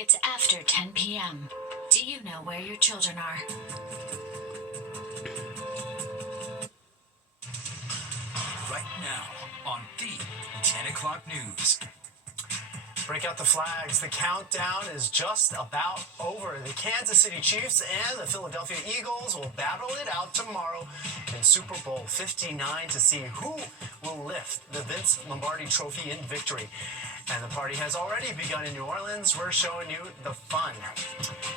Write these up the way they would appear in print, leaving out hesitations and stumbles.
It's after 10 p.m. Do you know where your children are? Right now on the 10 o'clock news. Break out the flags. The countdown is just about over. The Kansas City Chiefs and the Philadelphia Eagles will battle it out tomorrow in Super Bowl 59 to see who will lift the Vince Lombardi Trophy in victory. And the party has already begun in New Orleans. We're showing you the fun.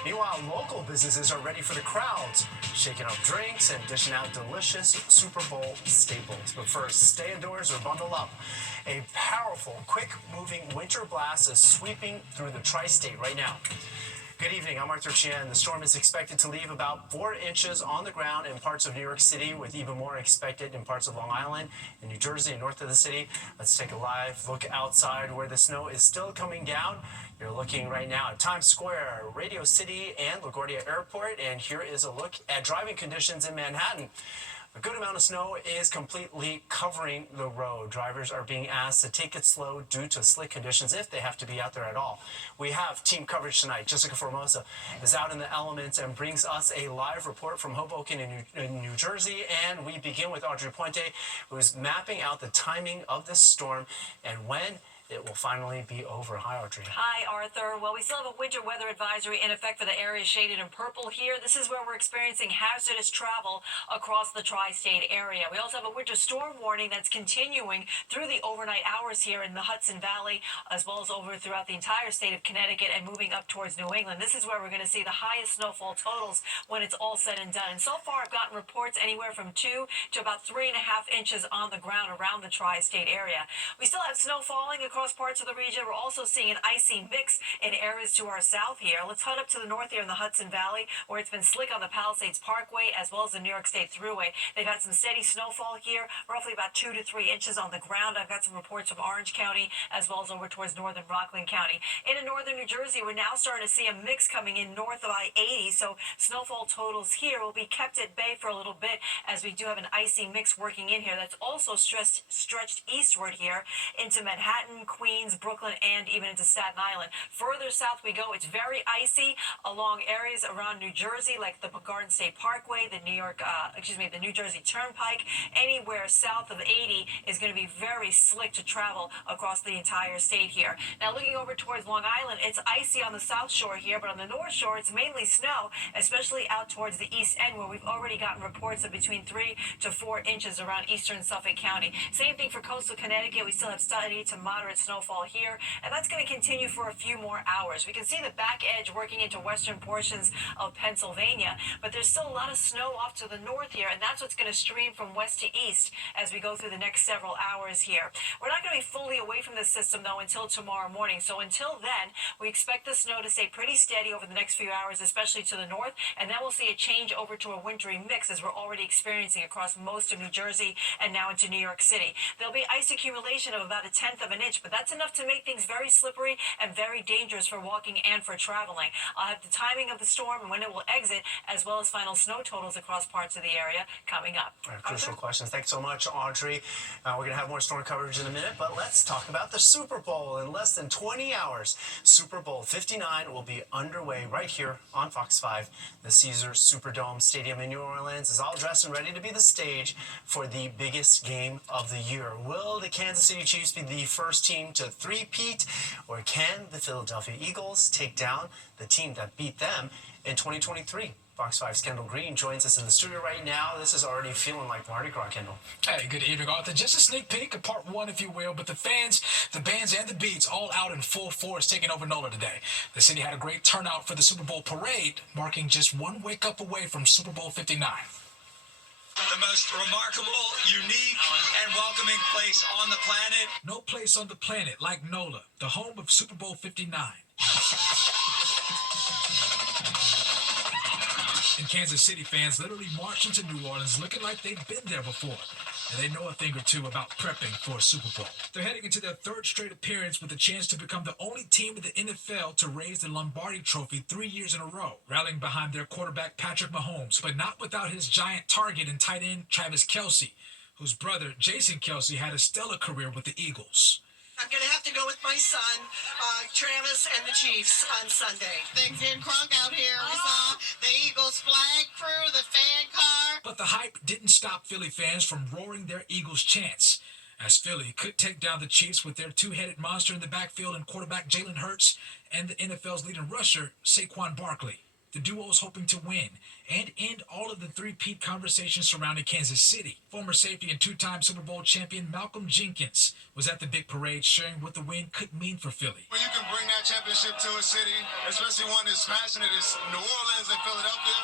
Meanwhile, local businesses are ready for the crowds, shaking up drinks and dishing out delicious Super Bowl staples. But first, stay indoors or bundle up. A powerful, quick-moving winter blast is sweeping through the tri-state right now. Good evening, I'm Arthur Chien. The storm is expected to leave about 4 inches on the ground in parts of New York City, with even more expected in parts of Long Island and New Jersey and north of the city. Let's take a live look outside where the snow is still coming down. You're looking right now at Times Square, Radio City, and LaGuardia Airport. And here is a look at driving conditions in Manhattan. A good amount of snow is completely covering the road. Drivers are being asked to take it slow due to slick conditions if they have to be out there at all. We have team coverage tonight. Jessica Formosa is out in the elements and brings us a live report from Hoboken in New Jersey. And we begin with Audrey Puente, who is mapping out the timing of this storm and when it will finally be over. Hi, Audrey. Hi, Arthur. Well, we still have a winter weather advisory in effect for the area shaded in purple here. This is where we're experiencing hazardous travel across the tri-state area. We also have a winter storm warning that's continuing through the overnight hours here in the Hudson Valley, as well as over throughout the entire state of Connecticut and moving up towards New England. This is where we're going to see the highest snowfall totals when it's all said and done. And so far, I've gotten reports anywhere from 2 to about 3.5 inches on the ground around the tri-state area. We still have snow falling across parts of the region. We're also seeing an icy mix in areas to our south here. Let's head up to the north here in the Hudson Valley, where it's been slick on the Palisades Parkway as well as the New York State Thruway. They've had some steady snowfall here, roughly about 2 to 3 inches on the ground. I've got some reports from Orange County as well as over towards northern Rockland County. In northern New Jersey, we're now starting to see a mix coming in north of I-80, so snowfall totals here will be kept at bay for a little bit as we do have an icy mix working in here that's also stretched eastward here into Manhattan, Queens, Brooklyn, and even into Staten Island. Further south we go, it's very icy along areas around New Jersey, like the Garden State Parkway, the New Jersey Turnpike. Anywhere south of 80 is going to be very slick to travel across the entire state here. Now, looking over towards Long Island, it's icy on the south shore here, but on the north shore, it's mainly snow, especially out towards the east end, where we've already gotten reports of between 3 to 4 inches around eastern Suffolk County. Same thing for coastal Connecticut. We still have steady to moderate snowfall here, and that's going to continue for a few more hours. We can see the back edge working into western portions of Pennsylvania, but there's still a lot of snow off to the north here, and that's what's going to stream from west to east as we go through the next several hours here. We're not going to be fully away from this system, though, until tomorrow morning. So until then, we expect the snow to stay pretty steady over the next few hours, especially to the north, and then we'll see a change over to a wintry mix as we're already experiencing across most of New Jersey and now into New York City. There'll be ice accumulation of about 1/10 of an inch, but that's enough to make things very slippery and very dangerous for walking and for traveling. I'll have the timing of the storm and when it will exit, as well as final snow totals across parts of the area coming up. Crucial questions. Thanks so much, Audrey. We're going to have more storm coverage in a minute, but let's talk about the Super Bowl. In less than 20 hours, Super Bowl 59 will be underway right here on Fox 5. The Caesars Superdome Stadium in New Orleans is all dressed and ready to be the stage for the biggest game of the year. Will the Kansas City Chiefs be the first team to three-peat, or can the Philadelphia Eagles take down the team that beat them in 2023? Fox 5's Kendall Green joins us in the studio right now. This is already feeling like Mardi Gras, Kendall. Hey, good evening, Arthur. Just a sneak peek of part one, if you will, but the fans, the bands, and the beats all out in full force taking over NOLA today. The city had a great turnout for the Super Bowl parade, marking just one wake-up away from Super Bowl 59. The most remarkable, unique, and welcoming place on the planet. No place on the planet like NOLA, the home of Super Bowl 59. And Kansas City fans literally marched into New Orleans looking like they'd been there before, and they know a thing or two about prepping for a Super Bowl. They're heading into their third straight appearance with a chance to become the only team in the NFL to raise the Lombardi Trophy 3 years in a row, rallying behind their quarterback Patrick Mahomes, but not without his giant target and tight end Travis Kelce, whose brother Jason Kelce had a stellar career with the Eagles. I'm going to have to go with my son, Travis, and the Chiefs on Sunday. Things getting crunk out here. We saw the Eagles flag crew, the fan car. But the hype didn't stop Philly fans from roaring their Eagles chants, as Philly could take down the Chiefs with their two-headed monster in the backfield and quarterback Jalen Hurts and the NFL's leading rusher, Saquon Barkley. The duo is hoping to win and end all of the three-peat conversations surrounding Kansas City. Former safety and two-time Super Bowl champion Malcolm Jenkins was at the big parade sharing what the win could mean for Philly. When you can bring that championship to a city, especially one as passionate as New Orleans and Philadelphia,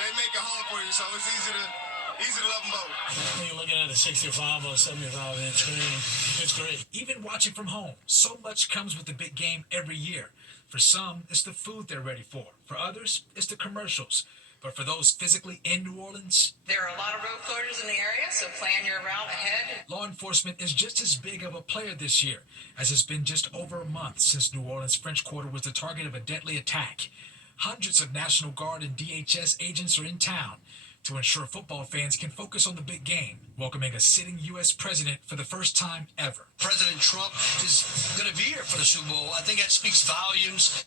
they make it home for you, so it's easy to love them both. When you're looking at a 65 or 75-inch screen, it's great. Even watching from home, so much comes with the big game every year. For some, it's the food they're ready for. For others, it's the commercials. But for those physically in New Orleans, there are a lot of road closures in the area, so plan your route ahead. Law enforcement is just as big of a player this year, as it's been just over a month since New Orleans French Quarter was the target of a deadly attack. Hundreds of National Guard and DHS agents are in town to ensure football fans can focus on the big game, welcoming a sitting U.S. president for the first time ever. President Trump is going to be here for the Super Bowl. I think that speaks volumes.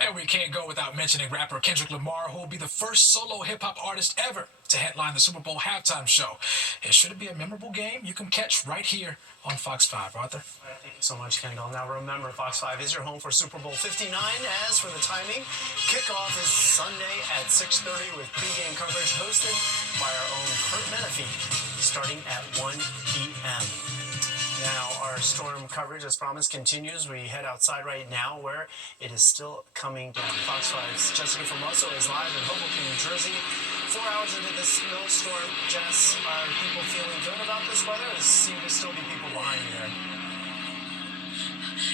And we can't go without mentioning rapper Kendrick Lamar, who will be the first solo hip-hop artist ever to headline the Super Bowl halftime show. It should be a memorable game you can catch right here on Fox 5. Arthur? All right, thank you so much, Kendall. Now remember, Fox 5 is your home for Super Bowl 59. As for the timing, kickoff is Sunday at 6:30 with pregame coverage hosted by our own Kurt Menefee, starting at 1 p.m. Now, our storm coverage, as promised, continues. We head outside right now where it is still coming down. Fox 5's Jessica Formoso is live in Hoboken, New Jersey. 4 hours into this snowstorm, Jess, are people feeling good about this weather? There seem to still be people behind you there.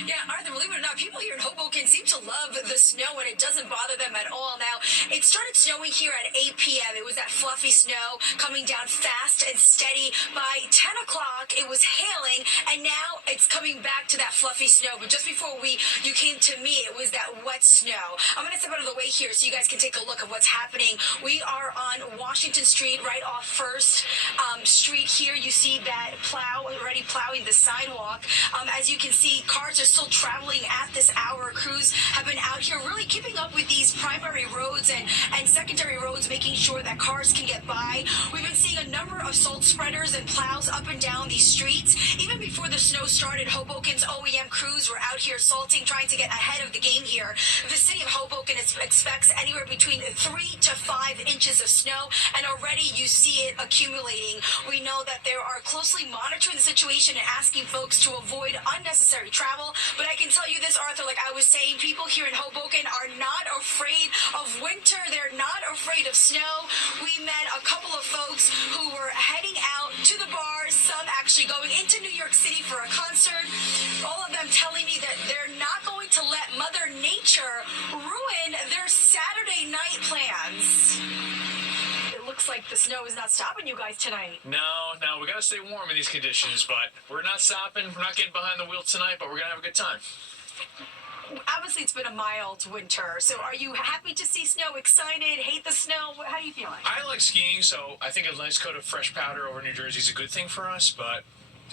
Yeah, Arthur, believe it or not, people here in Hoboken seem to love the snow, and it doesn't bother them at all. Now, it started snowing here at 8 p.m. It was that fluffy snow coming down fast and steady. By 10 o'clock, it was hailing, and now it's coming back to that fluffy snow. But just before you came to me, it was that wet snow. I'm going to step out of the way here so you guys can take a look at what's happening. We are on Washington Street, right off First Street here. You see that plow already plowing the sidewalk. As you can see, cars are still traveling at this hour. Crews have been out here really keeping up with these primary roads and secondary roads, making sure that cars can get by. We've been seeing a number of salt spreaders and plows up and down these streets. Even before the snow started, Hoboken's OEM crews were out here salting, trying to get ahead of the game here. The city of Hoboken expects anywhere between 3 to 5 inches of snow, and already you see it accumulating. We know that they are closely monitoring the situation and asking folks to avoid unnecessary travel. But I can tell you this, Arthur, like I was saying, people here in Hoboken are not afraid of winter. They're not afraid of snow. We met a couple of folks who were heading out to the bar, some actually going into New York City for a concert. All of them telling me that they're not going to let Mother Nature ruin their Saturday night plans. It looks like the snow is not stopping you guys tonight. No, we gotta stay warm in these conditions, but we're not stopping. We're not getting behind the wheel tonight, but we're gonna have a good time. Obviously, it's been a mild winter, so are you happy to see snow, excited, hate the snow? How are you feeling? I like skiing, so I think a nice coat of fresh powder over New Jersey is a good thing for us, but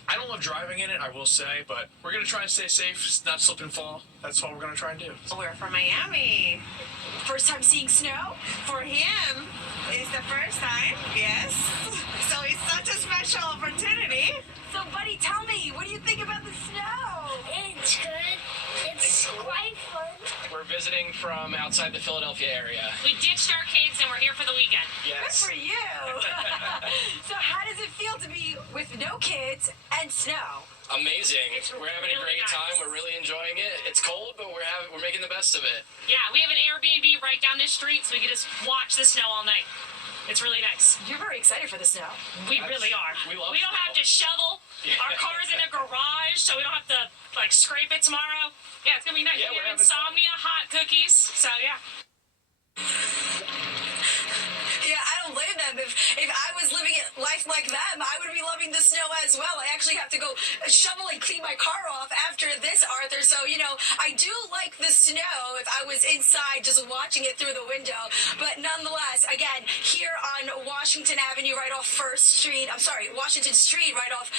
I don't love driving in it, I will say, but we're gonna try and stay safe, not slip and fall. That's what we're gonna try and do. We're from Miami. First time seeing snow? For him, it's the first time, yes. So it's such a special opportunity. So, buddy, tell me, what do you think about the snow? It's good. It's quite fun. We're visiting from outside the Philadelphia area. We ditched our kids and we're here for the weekend. Yes. Good for you. So how does it feel to be with no kids and snow? Amazing. We're having really a great nice. time. We're really enjoying it. It's cold, but we're making the best of it. Yeah, we have an Airbnb right down this street so we can just watch the snow all night. It's really nice. You're very excited for the snow. We really are. We love We don't have to shovel. Our car's in a garage, so we don't have to scrape it tomorrow. Yeah, it's gonna be nice. Yeah, we we're have having insomnia, hot cookies. So yeah. Yeah, I don't blame them. If I was living life like them, I would be loving the snow as well. I actually have to go shovel and clean my car off after this. this, Arthur. So, I do like the snow if I was inside just watching it through the window. But nonetheless, again, here on Washington Avenue, right off Washington Street, right off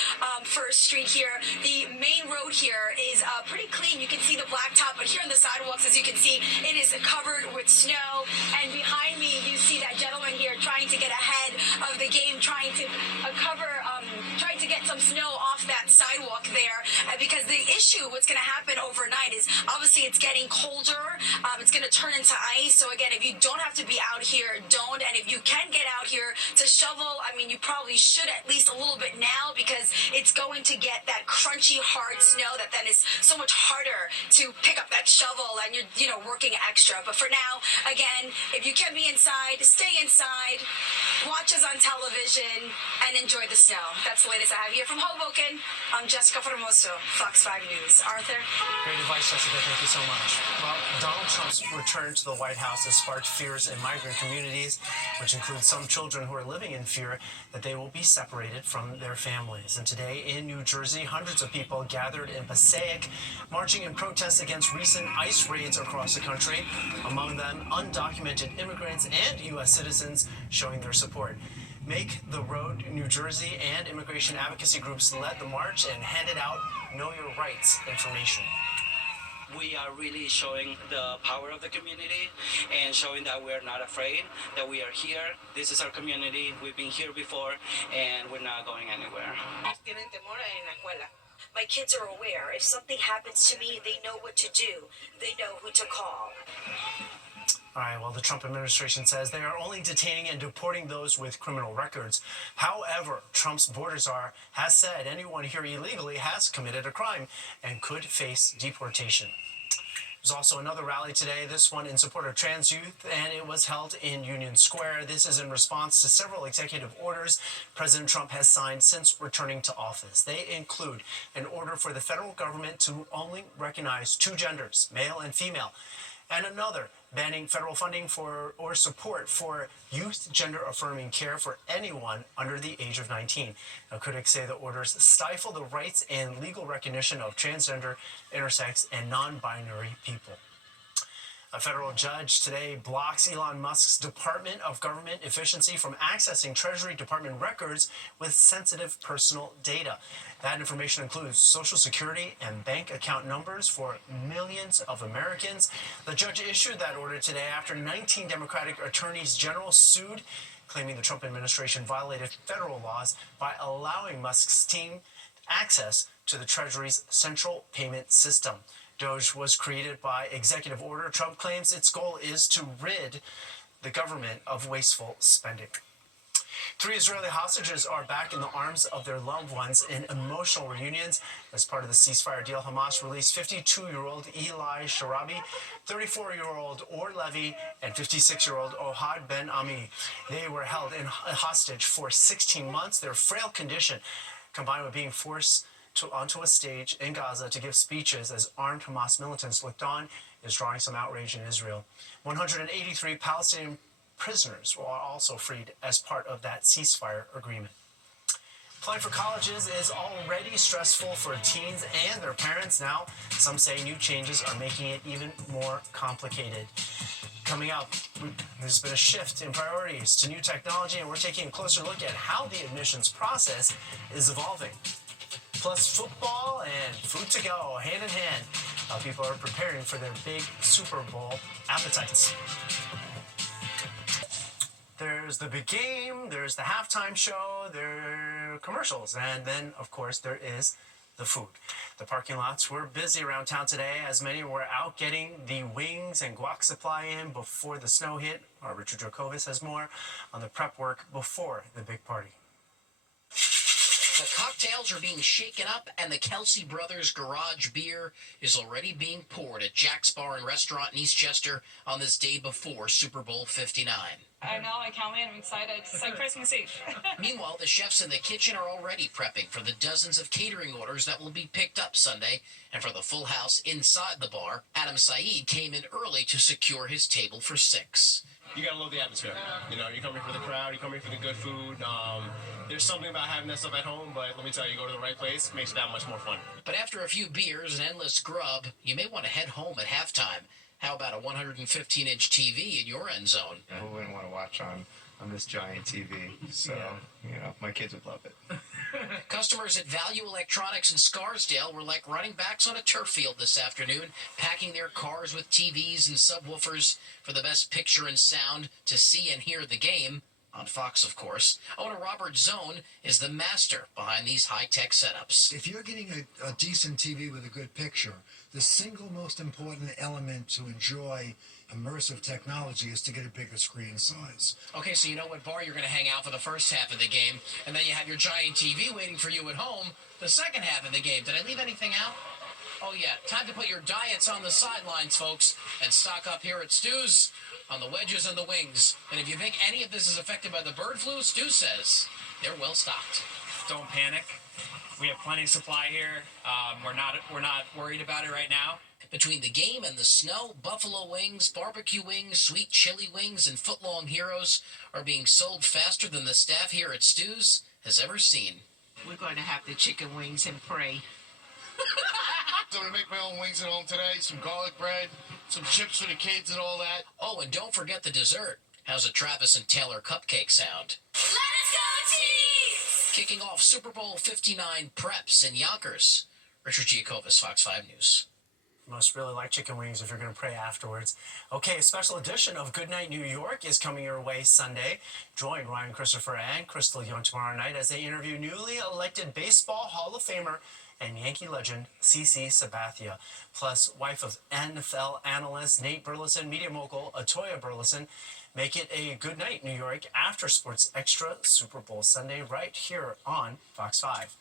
First Street here, the main road here is pretty clean. You can see the blacktop, but here on the sidewalks, as you can see, it is covered with snow. And behind me, you see that gentleman here trying to get ahead of the game, trying to trying to get some snow off that sidewalk there, because the issue, what's going to happen overnight is obviously it's getting colder. It's going to turn into ice. So again, if you don't have to be out here, don't. And if you can get out here to shovel, I mean, you probably should at least a little bit now, because it's going to get that crunchy, hard snow that then is so much harder to pick up that shovel, and you're working extra. But for now, again, if you can be inside, stay inside, watch us on television, and enjoy the snow. That's the latest I have here from Hoboken. I'm Jessica Formoso, Fox 5 News. Arthur? Great advice, Jessica. Thank you so much. Well, Donald Trump's return to the White House has sparked fears in migrant communities, which include some children who are living in fear that they will be separated from their families. And today in New Jersey, hundreds of people gathered in Passaic, marching in protest against recent ICE raids across the country, among them undocumented immigrants and U.S. citizens showing their support. Make the Road New Jersey and immigration advocacy groups led the march and handed out Know Your Rights information. We are really showing the power of the community and showing that we're not afraid, that we are here. This is our community. We've been here before, and we're not going anywhere. My kids are aware. If something happens to me, they know what to do. They know who to call. All right, well, the Trump administration says they are only detaining and deporting those with criminal records. However, Trump's border czar has said anyone here illegally has committed a crime and could face deportation. There's also another rally today, this one in support of trans youth, and it was held in Union Square. This is in response to several executive orders President Trump has signed since returning to office. They include an order for the federal government to only recognize two genders, male and female, and another banning federal funding for or support for youth gender-affirming care for anyone under the age of 19. Now, critics say the orders stifle the rights and legal recognition of transgender, intersex, and non-binary people. A federal judge today blocks Elon Musk's Department of Government Efficiency from accessing Treasury Department records with sensitive personal data. That information includes Social Security and bank account numbers for millions of Americans. The judge issued that order today after 19 Democratic attorneys general sued, claiming the Trump administration violated federal laws by allowing Musk's team access to the Treasury's central payment system. DOGE was created by executive order. Trump claims its goal is to rid the government of wasteful spending. 3 Israeli hostages are back in the arms of their loved ones in emotional reunions. As part of the ceasefire deal, Hamas released 52-year-old Eli Sharabi, 34-year-old Or Levy, and 56-year-old Ohad Ben Ami. They were held in hostage for 16 months. Their frail condition, combined with being forced onto a stage in Gaza to give speeches as armed Hamas militants looked on, is drawing some outrage in Israel. 183 Palestinian prisoners were also freed as part of that ceasefire agreement. Applying for colleges is already stressful for teens and their parents. Now, some say new changes are making it even more complicated. Coming up, there's been a shift in priorities to new technology, and we're taking a closer look at how the admissions process is evolving. Plus football and food to go, hand in hand. How people are preparing for their big Super Bowl appetites. There's the big game, there's the halftime show, there are commercials, and then, of course, there is the food. The parking lots were busy around town today as many were out getting the wings and guac supply in before the snow hit. Our Richard Dracovis has more on the prep work before the big party. The cocktails are being shaken up, and the Kelsey Brothers Garage beer is already being poured at Jack's Bar and Restaurant in Eastchester on this day before Super Bowl 59. I know, I can't wait, I'm excited. It's like Christmas Eve. Meanwhile, the chefs in the kitchen are already prepping for the dozens of catering orders that will be picked up Sunday. And for the full house inside the bar, Adam Saeed came in early to secure his table for 6. you gotta love the atmosphere. You know, you come here for the crowd, you come here for the good food. There's something about having that stuff at home, but let me tell you, go to the right place, makes it that much more fun. But after a few beers and endless grub, you may want to head home at halftime. How about a 115-inch TV in your end zone? Who wouldn't want to watch on this giant TV? So, you know, my kids would love it. Customers at Value Electronics in Scarsdale were like running backs on a turf field this afternoon, packing their cars with TVs and subwoofers for the best picture and sound to see and hear the game. On Fox, of course. Owner Robert Zone is the master behind these high-tech setups. If you're getting a decent TV with a good picture, the single most important element to enjoy immersive technology is to get a bigger screen size. Okay, so you know what bar you're going to hang out for the first half of the game, and then you have your giant TV waiting for you at home the second half of the game. Did I leave anything out? Oh, yeah. Time to put your diets on the sidelines, folks, and stock up here at Stu's on the wedges and the wings. And if you think any of this is affected by the bird flu, Stu says they're well stocked. Don't panic. We have plenty of supply here. We're not worried about it right now. Between the game and the snow, buffalo wings, barbecue wings, sweet chili wings, and footlong heroes are being sold faster than the staff here at Stu's has ever seen. We're going to have the chicken wings and pray. I'm going to make my own wings at home today, some garlic bread, some chips for the kids and all that. Oh, and don't forget the dessert. How's a Travis and Taylor cupcake sound? Let us go, Chiefs! Kicking off Super Bowl 59 preps in Yonkers. Richard Giacobas, Fox 5 News. Must really like chicken wings if you're going to pray afterwards. Okay, a special edition of Goodnight New York is coming your way Sunday. Join Ryan Christopher and Crystal Young tomorrow night as they interview newly elected Baseball Hall of Famer and Yankee legend CeCe Sabathia, plus wife of NFL analyst Nate Burleson, media mogul Atoya Burleson. Make it a Good Night New York after Sports Extra Super Bowl Sunday right here on Fox 5.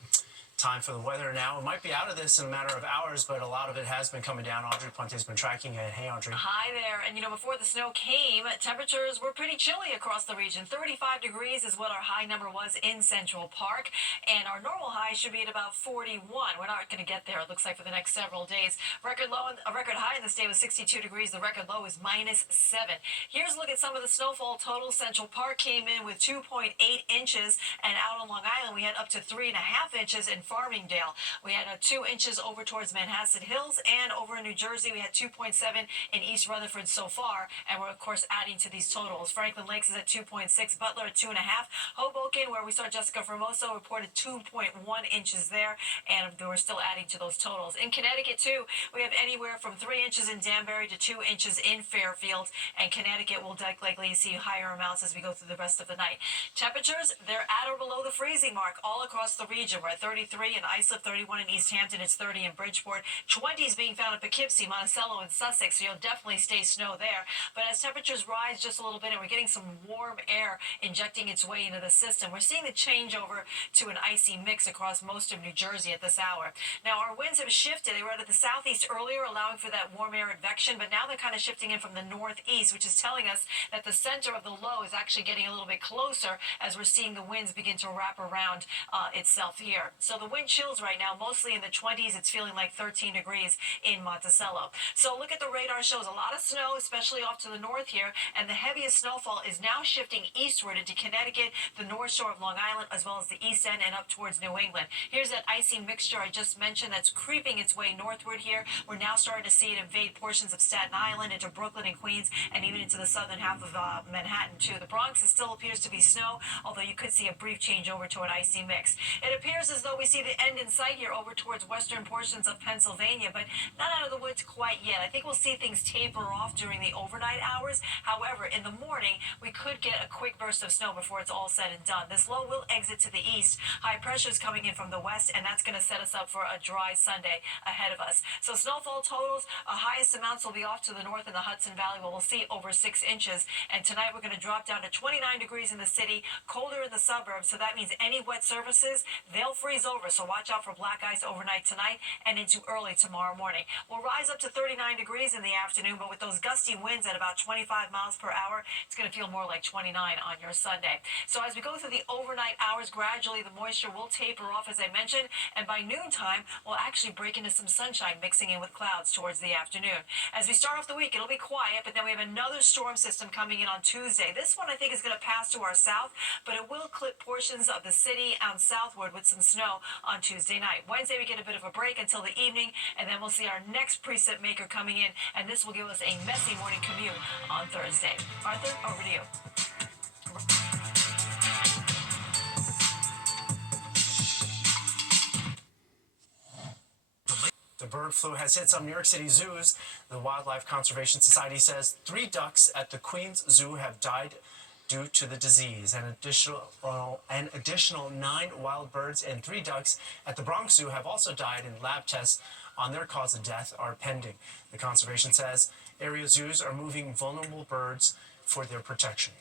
Time for the weather now. We might be out of this in a matter of hours, but a lot of it has been coming down. Audrey Puente's been tracking it. Hey, Audrey. Hi there. And, before the snow came, temperatures were pretty chilly across the region. 35 degrees is what our high number was in Central Park. And our normal high should be at about 41. We're not going to get there, it looks like, for the next several days. Record high in the state was 62 degrees. The record low is -7. Here's a look at some of the snowfall totals. Central Park came in with 2.8 inches. And out on Long Island, we had up to 3.5 inches in Farmingdale. We had 2 inches over towards Manhasset Hills, and over in New Jersey, we had 2.7 in East Rutherford so far, and we're, of course, adding to these totals. Franklin Lakes is at 2.6, Butler at 2.5. Hoboken, where we saw Jessica Formoso, reported 2.1 inches there, and we're still adding to those totals. In Connecticut, too, we have anywhere from 3 inches in Danbury to 2 inches in Fairfield, and Connecticut will likely see higher amounts as we go through the rest of the night. Temperatures, they're at or below the freezing mark all across the region. We're at 33 in Islip, 31 in East Hampton, it's 30 in Bridgeport, 20s being found in Poughkeepsie, Monticello, and Sussex, so you'll definitely stay snow there. But as temperatures rise just a little bit and we're getting some warm air injecting its way into the system, we're seeing the changeover to an icy mix across most of New Jersey at this hour. Now, our winds have shifted. They were out of the southeast earlier, allowing for that warm air advection, but now they're kind of shifting in from the northeast, which is telling us that the center of the low is actually getting a little bit closer as we're seeing the winds begin to wrap around itself here. So the wind chills right now, mostly in the 20s. It's feeling like 13 degrees in Monticello. So look at the radar, shows a lot of snow, especially off to the north here, and the heaviest snowfall is now shifting eastward into Connecticut, the north shore of Long Island, as well as the east end and up towards New England. Here's that icy mixture I just mentioned that's creeping its way northward here. We're now starting to see it invade portions of Staten Island into Brooklyn and Queens, and even into the southern half of Manhattan too. The Bronx, it still appears to be snow, although you could see a brief change over to an icy mix. It appears as though we see the end in sight here over towards western portions of Pennsylvania, but not out of the woods quite yet. I think we'll see things taper off during the overnight hours. However, in the morning, we could get a quick burst of snow before it's all said and done. This low will exit to the east. High pressure is coming in from the west, and that's going to set us up for a dry Sunday ahead of us. So snowfall totals, highest amounts will be off to the north in the Hudson Valley, where we'll see over 6 inches. And tonight we're going to drop down to 29 degrees in the city, colder in the suburbs. So that means any wet surfaces, they'll freeze over over, so watch out for black ice overnight tonight and into early tomorrow morning. We'll rise up to 39 degrees in the afternoon, but with those gusty winds at about 25 miles per hour, it's going to feel more like 29 on your Sunday. So as we go through the overnight hours, gradually the moisture will taper off, as I mentioned, and by noontime, we'll actually break into some sunshine mixing in with clouds towards the afternoon. As we start off the week, it'll be quiet, but then we have another storm system coming in on Tuesday. This one I think is going to pass to our south, but it will clip portions of the city and southward with some snow on Tuesday night. Wednesday, we get a bit of a break until the evening, and then we'll see our next precip maker coming in, and this will give us a messy morning commute on Thursday. Arthur, over to you. The bird flu has hit some New York City zoos. The Wildlife Conservation Society says 3 ducks at the Queens Zoo have died due to the disease. An additional 9 wild birds and 3 ducks at the Bronx Zoo have also died, and lab tests on their cause of death are pending. The conservation says area zoos are moving vulnerable birds for their protection.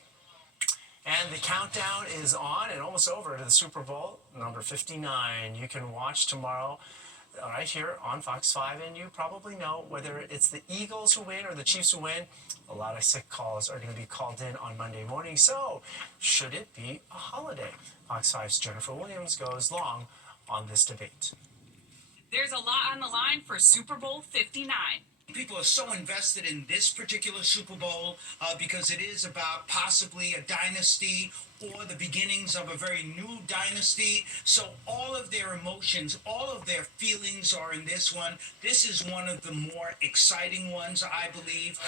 And the countdown is on and almost over to the Super Bowl, number 59. You can watch tomorrow right here on Fox 5, and you probably know whether it's the Eagles who win or the Chiefs who win. A lot of sick calls are going to be called in on Monday morning, so should it be a holiday? Fox 5's Jennifer Williams goes long on this debate. There's a lot on the line for Super Bowl 59. People are so invested in this particular Super Bowl because it is about possibly a dynasty or the beginnings of a very new dynasty. So all of their emotions, all of their feelings are in this one. This is one of the more exciting ones, I believe.